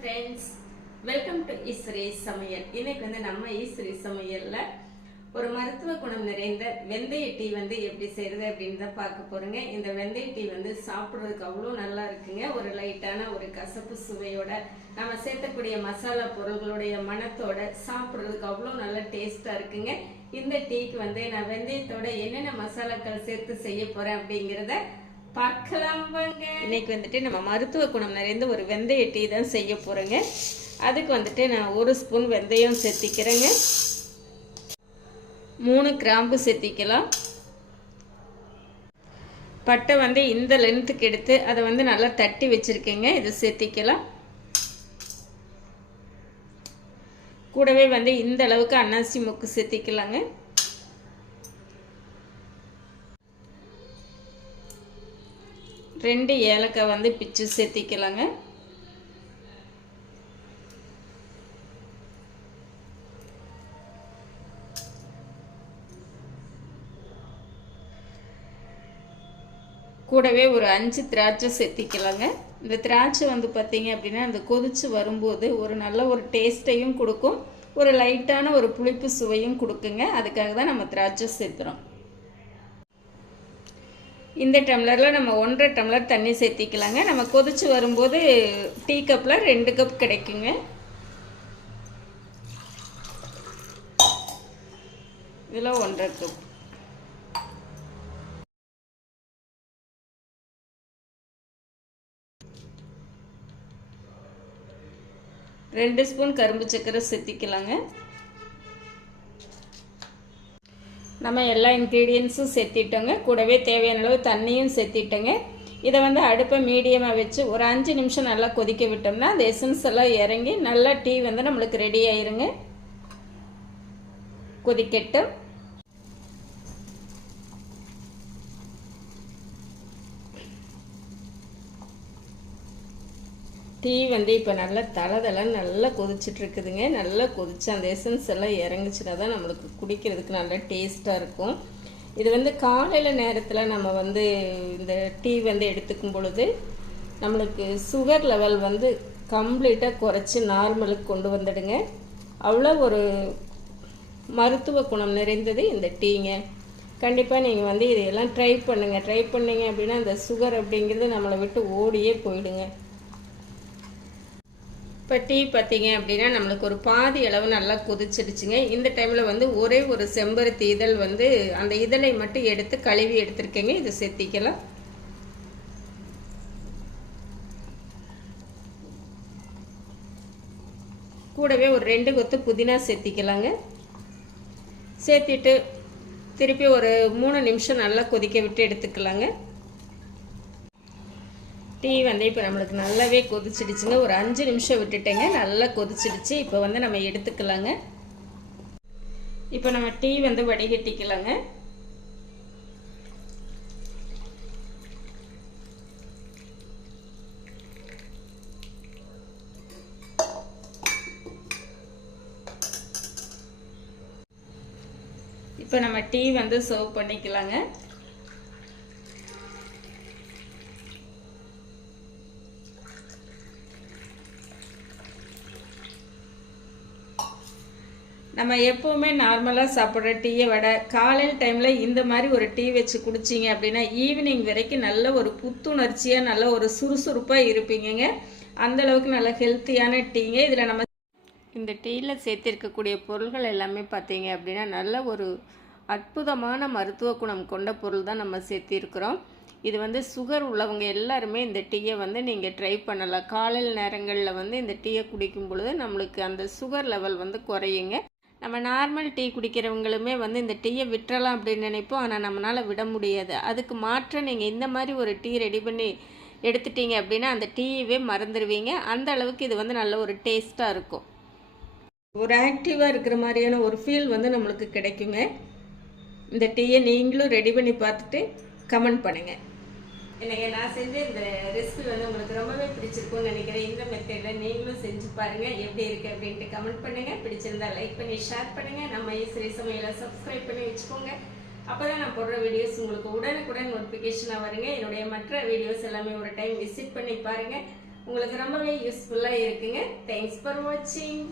Friends welcome to Eswari சமையல் இன்னைக்கு வந்து நம்ம ஈஸ்வரி சமையலில் ஒரு மருத்துவ குணம் நிறைந்த வெந்தய டீ வந்து எப்படி செய்யறது அப்படின்னு தான் பார்க்க போறோங்க. இந்த வெந்தய டீ வந்து சாப்பிட்றதுக்கு அவ்வளோ நல்லா இருக்குங்க. ஒரு லைட்டான ஒரு கசப்பு சுவையோட நம்ம சேர்த்தக்கூடிய மசாலா பொருள்களுடைய மனத்தோட சாப்பிட்றதுக்கு அவ்வளோ நல்ல டேஸ்ட்டாக இருக்குங்க. இந்த டீக்கு வந்து நான் வெந்தயத்தோட என்னென்ன மசாலாக்கள் சேர்த்து செய்ய போகிறேன் அப்படிங்கிறத பார்க்கலாம் வாங்க. இன்னைக்கு வந்துட்டு நம்ம மருத்துவ குணம் நிறைந்த ஒரு வெந்தய டீ தான் செய்ய போறேங்க. அதுக்கு வந்துட்டு நான் ஒரு ஸ்பூன் வெந்தயம் சேர்த்திக்கிறேங்க மூணு கிராம்பு சேர்த்திக்கலாம் பட்டை வந்து இந்த லென்த்துக்கு எடுத்து அதை வந்து நல்லா தட்டி வச்சுருக்கேங்க. இதை சேர்த்திக்கலாம் கூடவே வந்து இந்த அளவுக்கு அன்னாசி மொக்கு சேர்த்திக்கலாங்க ரெண்டு ஏலக்காய் வந்து பிச்சு சேர்த்திக்கலாங்க. கூடவே ஒரு அஞ்சு திராட்சை சேர்த்திக்கலாங்க. இந்த திராட்சை வந்து பார்த்தீங்க அப்படின்னா அந்த கொதிச்சு வரும்போது ஒரு நல்ல ஒரு டேஸ்ட்டையும் கொடுக்கும். ஒரு லைட்டான ஒரு புளிப்பு சுவையும் கொடுக்குங்க. அதுக்காக தான் நம்ம திராட்சை சேர்த்துறோம் இந்த டம்ளரில் நம்ம ஒன்றரை டம்ளர் தண்ணி சேர்த்திக்கலாங்க. நம்ம கொதிச்சு வரும்போது டீ கப்பில் ரெண்டு கப் கிடைக்குங்க. இதில் ஒன்றரை கப். ரெண்டு ஸ்பூன் கரும்பு சக்கரை சேர்த்திக்கலாங்க. நம்ம எல்லா இன்க்ரீடியன்ஸும் செத்திட்டோங்க. கூடவே தேவையான அளவு தண்ணியும் செத்திட்டோங்க. இதை வந்து அடுப்பை மீடியமாக வச்சு ஒரு அஞ்சு நிமிஷம் நல்லா கொதிக்க விட்டோம்னா அந்த எசன்ஸ் எல்லாம் இறங்கி நல்லா டீ வந்து நம்மளுக்கு ரெடி ஆயிருங்க. கொதிக்கட்டும். டீ வந்து இப்போ நல்லா தளதளன்னு நல்லா கொதிச்சுட்டு இருக்குதுங்க நல்லா கொதிச்சு அந்த எசன்ஸ் எல்லாம் இறங்குச்சுனா தான் நம்மளுக்கு குடிக்கிறதுக்கு நல்லா டேஸ்ட்டாக இருக்கும். இது வந்து காலையில் நேரத்தில் நம்ம வந்து இந்த டீ வந்து எடுத்துக்கும் பொழுது நம்மளுக்கு சுகர் லெவல் வந்து கம்ப்ளீட்டாக குறைச்சி நார்மலுக்கு கொண்டு வந்துடுங்க. அவ்வளோ ஒரு மருத்துவ குணம் நிறைந்தது இந்த டீங்க. கண்டிப்பாக நீங்கள் வந்து இதையெல்லாம் ட்ரை பண்ணுங்கள் ட்ரை பண்ணீங்க அப்படின்னா அந்த சுகர் அப்படிங்கிறது நம்மளை விட்டு ஓடியே போயிடுங்க. இப்போ டீ பார்த்தீங்க அப்படின்னா நம்மளுக்கு ஒரு பாதி அளவு நல்லா கொதிச்சிடுச்சுங்க. இந்த டைமில் வந்து ஒரே ஒரு செம்பருத்தி இதழ் வந்து அந்த இதழை மட்டும் எடுத்து கழுவி எடுத்திருக்கேங்க. இதை சேர்த்திக்கலாம் கூடவே ஒரு ரெண்டு கொத்து புதினா சேர்த்திக்கலாங்க சேர்த்திட்டு திருப்பி ஒரு மூணு நிமிஷம் நல்லா கொதிக்க விட்டு எடுத்துக்கலாங்க. டீ வந்து இப்போ நம்மளுக்கு நல்லாவே கொதிச்சிடுச்சுங்க. ஒரு அஞ்சு நிமிஷம் விட்டுட்டேங்க. நல்லா கொதிச்சிடுச்சு. இப்போ வந்து நம்ம எடுத்துக்கலாங்க. இப்போ நம்ம டீ வந்து வடிகட்டிக்கலாங்க. இப்போ நம்ம டீ வந்து சர்வ் பண்ணிக்கலாங்க. நம்ம எப்போவுமே நார்மலாக சாப்பிட்ற டீயை விட காலையில் டைமில் இந்த மாதிரி ஒரு டீ வச்சு குடிச்சிங்க அப்படின்னா ஈவினிங் வரைக்கும் நல்ல ஒரு புத்துணர்ச்சியாக நல்ல ஒரு சுறுசுறுப்பாக இருப்பீங்கங்க. அந்தளவுக்கு நல்ல ஹெல்த்தியான டீங்க. இதில் நம்ம இந்த டீயில் சேர்த்திருக்கக்கூடிய பொருள்கள் எல்லாமே பார்த்தீங்க அப்படின்னா நல்ல ஒரு அற்புதமான மருத்துவ குணம் கொண்ட பொருள் தான் நம்ம சேர்த்திருக்கிறோம். இது வந்து சுகர் உள்ளவங்க எல்லாருமே இந்த டீயை வந்து நீங்கள் ட்ரை பண்ணலாம். காலையில் நேரங்களில் வந்து இந்த டீயை குடிக்கும் பொழுது நம்மளுக்கு அந்த சுகர் லெவல் வந்து குறையுங்க. நம்ம நார்மல் டீ குடிக்கிறவங்களுமே வந்து இந்த டீயை விட்டுறலாம் அப்படின்னு நினைப்போம். ஆனால் நம்மளால் விட முடியாது. அதுக்கு மாற்ற நீங்கள் இந்த மாதிரி ஒரு டீ ரெடி பண்ணி எடுத்துட்டீங்க அப்படின்னா அந்த டீயவே மறந்துடுவீங்க. அந்த அளவுக்கு இது வந்து நல்ல ஒரு டேஸ்ட்டாக இருக்கும். ஒரு ஆக்டிவாக இருக்கிற மாதிரியான ஒரு ஃபீல் வந்து நம்மளுக்கு கிடைக்குங்க. இந்த டீயை நீங்களும் ரெடி பண்ணி பார்த்துட்டு கமெண்ட் பண்ணுங்கள் இல்லைங்க நான் செஞ்ச இந்த ரெசிபி வந்து உங்களுக்கு ரொம்பவே பிடிச்சிருக்கும்னு நினைக்கிறேன். இந்த மெத்தடில் நீங்களும் செஞ்சு பாருங்கள் எப்படி இருக்குது அப்படின்ட்டு கமெண்ட் பண்ணுங்கள் பிடிச்சிருந்தா லைக் பண்ணி ஷேர் பண்ணுங்கள் நம்ம ஈஸ்வரி சமையலை சப்ஸ்கிரைப் பண்ணி வச்சுக்கோங்க. அப்போ தான் நான் போடுற வீடியோஸ் உங்களுக்கு உடனுக்குடன் நோட்டிஃபிகேஷனாக வருங்க. என்னுடைய மற்ற வீடியோஸ் எல்லாமே ஒரு டைம் விசிட் பண்ணி பாருங்கள் உங்களுக்கு ரொம்பவே யூஸ்ஃபுல்லாக இருக்குங்க. தேங்க்ஸ் ஃபார் வாட்சிங்